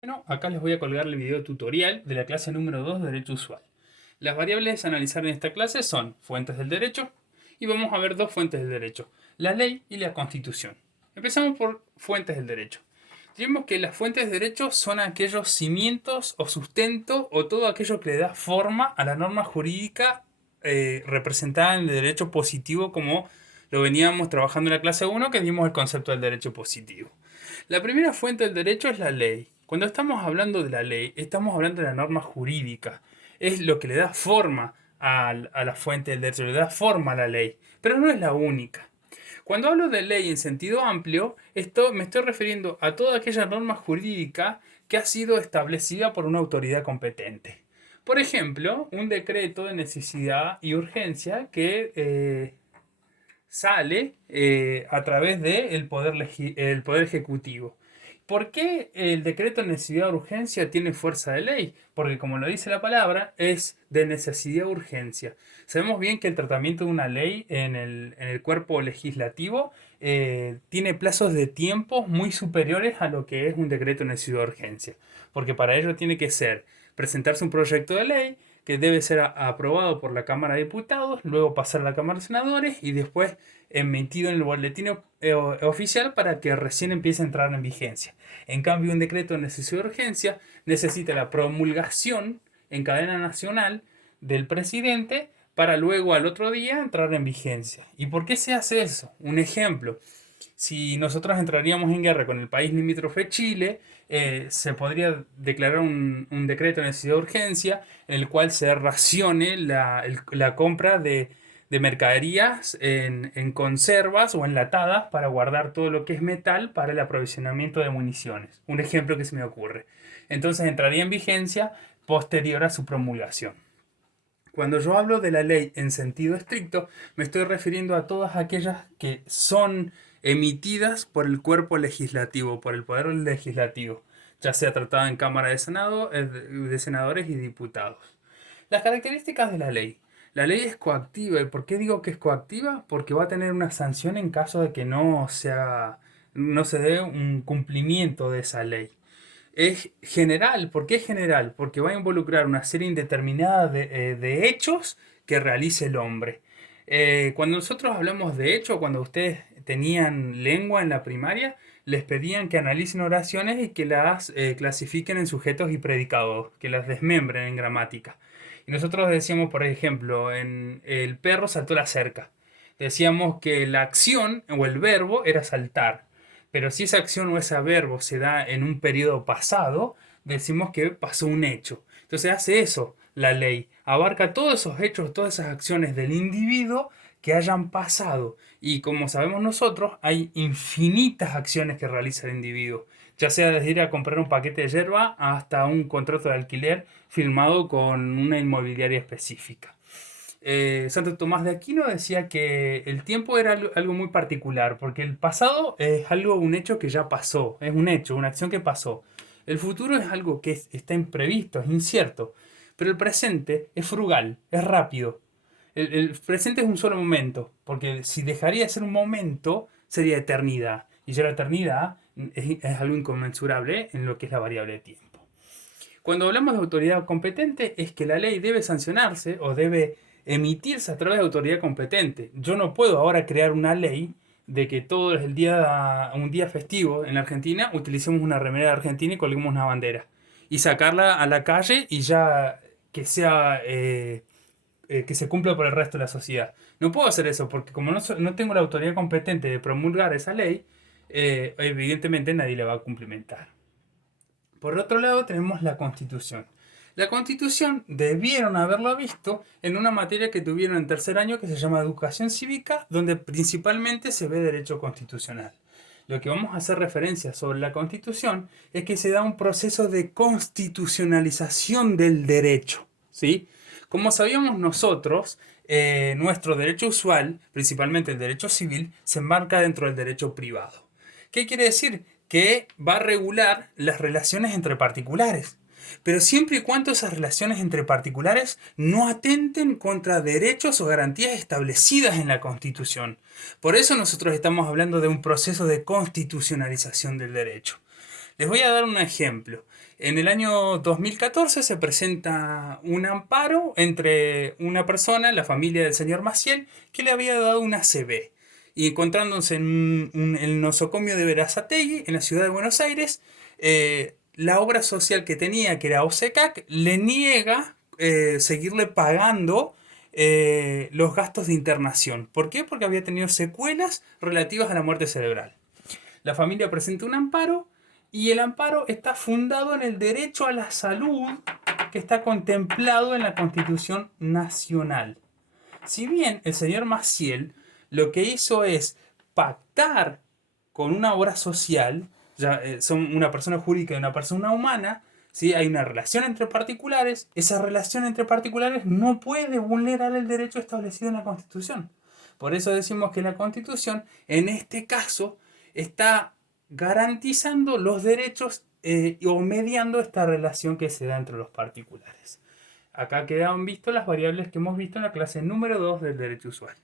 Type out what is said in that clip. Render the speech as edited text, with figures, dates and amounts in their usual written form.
Bueno, acá les voy a colgar el video tutorial de la clase número 2 de Derecho Usual. Las variables a analizar en esta clase son fuentes del derecho y vamos a ver dos fuentes del derecho, la ley y la constitución. Empezamos por fuentes del derecho. Tenemos que las fuentes de derecho son aquellos cimientos o sustento o todo aquello que le da forma a la norma jurídica representada en el derecho positivo como lo veníamos trabajando en la clase 1 que vimos el concepto del derecho positivo. La primera fuente del derecho es la ley. Cuando estamos hablando de la ley, estamos hablando de la norma jurídica. Es lo que le da forma a la fuente del derecho, le da forma a la ley. Pero no es la única. Cuando hablo de ley en sentido amplio, esto me estoy refiriendo a toda aquella norma jurídica que ha sido establecida por una autoridad competente. Por ejemplo, un decreto de necesidad y urgencia que sale a través del el poder ejecutivo. ¿Por qué el decreto de necesidad de urgencia tiene fuerza de ley? Porque como lo dice la palabra, es de necesidad de urgencia. Sabemos bien que el tratamiento de una ley en el cuerpo legislativo tiene plazos de tiempo muy superiores a lo que es un decreto de necesidad de urgencia. Porque para ello tiene que ser presentarse un proyecto de ley, que debe ser aprobado por la Cámara de Diputados, luego pasar a la Cámara de Senadores y después emitido en el boletín oficial para que recién empiece a entrar en vigencia. En cambio, un decreto de necesidad de urgencia necesita la promulgación en cadena nacional del presidente para luego al otro día entrar en vigencia. ¿Y por qué se hace eso? Un ejemplo, si nosotros entraríamos en guerra con el país limítrofe Chile, se podría declarar un decreto de necesidad de urgencia en el cual se racione la compra de mercaderías en conservas o enlatadas para guardar todo lo que es metal para el aprovisionamiento de municiones. Un ejemplo que se me ocurre. Entonces entraría en vigencia posterior a su promulgación. Cuando yo hablo de la ley en sentido estricto, me estoy refiriendo a todas aquellas que son emitidas por el cuerpo legislativo, por el poder legislativo, ya sea tratada en Cámara de Senadores y Diputados. Las características de la ley. La ley es coactiva. ¿Y por qué digo que es coactiva? Porque va a tener una sanción en caso de que no se dé un cumplimiento de esa ley. Es general. ¿Por qué es general? Porque va a involucrar una serie indeterminada de hechos que realice el hombre. Cuando nosotros hablamos de hecho, cuando ustedes tenían lengua en la primaria, les pedían que analicen oraciones y que las clasifiquen en sujetos y predicados, que las desmembren en gramática. Y nosotros decíamos, por ejemplo, en el perro saltó la cerca. Decíamos que la acción o el verbo era saltar. Pero si esa acción o ese verbo se da en un periodo pasado, decimos que pasó un hecho. Entonces hace eso la ley. Abarca todos esos hechos, todas esas acciones del individuo que hayan pasado. Y como sabemos nosotros, hay infinitas acciones que realiza el individuo. Ya sea desde ir a comprar un paquete de yerba hasta un contrato de alquiler firmado con una inmobiliaria específica. Santo Tomás de Aquino decía que el tiempo era algo muy particular, porque el pasado es algo, un hecho que ya pasó, es un hecho, una acción que pasó. El futuro es algo que está imprevisto, es incierto, pero el presente es frugal, es rápido. El presente es un solo momento, porque si dejaría de ser un momento, sería eternidad. Y ya la eternidad es algo inconmensurable en lo que es la variable de tiempo. Cuando hablamos de autoridad competente es que la ley debe sancionarse o debe emitirse a través de autoridad competente. Yo no puedo ahora crear una ley de que todo un día festivo en la Argentina utilicemos una remera de Argentina y colguemos una bandera y sacarla a la calle y ya que sea que se cumpla por el resto de la sociedad. No puedo hacer eso porque como no tengo la autoridad competente de promulgar esa ley, evidentemente nadie la va a cumplimentar. Por otro lado, tenemos la Constitución. La Constitución debieron haberlo visto en una materia que tuvieron en tercer año que se llama Educación Cívica, donde principalmente se ve derecho constitucional. Lo que vamos a hacer referencia sobre la Constitución es que se da un proceso de constitucionalización del derecho. ¿Sí? Como sabíamos nosotros, nuestro derecho usual, principalmente el derecho civil, se enmarca dentro del derecho privado. ¿Qué quiere decir? Que va a regular las relaciones entre particulares. Pero siempre y cuando esas relaciones entre particulares no atenten contra derechos o garantías establecidas en la Constitución. Por eso nosotros estamos hablando de un proceso de constitucionalización del derecho. Les voy a dar un ejemplo. En el año 2014 se presenta un amparo entre una persona, la familia del señor Maciel, que le había dado una CB. Y encontrándose en el nosocomio de Berazategui, en la ciudad de Buenos Aires, la obra social que tenía, que era OSECAC, le niega seguirle pagando los gastos de internación. ¿Por qué? Porque había tenido secuelas relativas a la muerte cerebral. La familia presenta un amparo y el amparo está fundado en el derecho a la salud que está contemplado en la Constitución Nacional. Si bien el señor Maciel lo que hizo es pactar con una obra social, ya, son una persona jurídica y una persona humana, ¿sí? Hay una relación entre particulares, esa relación entre particulares no puede vulnerar el derecho establecido en la Constitución. Por eso decimos que la Constitución, en este caso, está garantizando los derechos o mediando esta relación que se da entre los particulares. Acá quedan vistas las variables que hemos visto en la clase número 2 del derecho usual.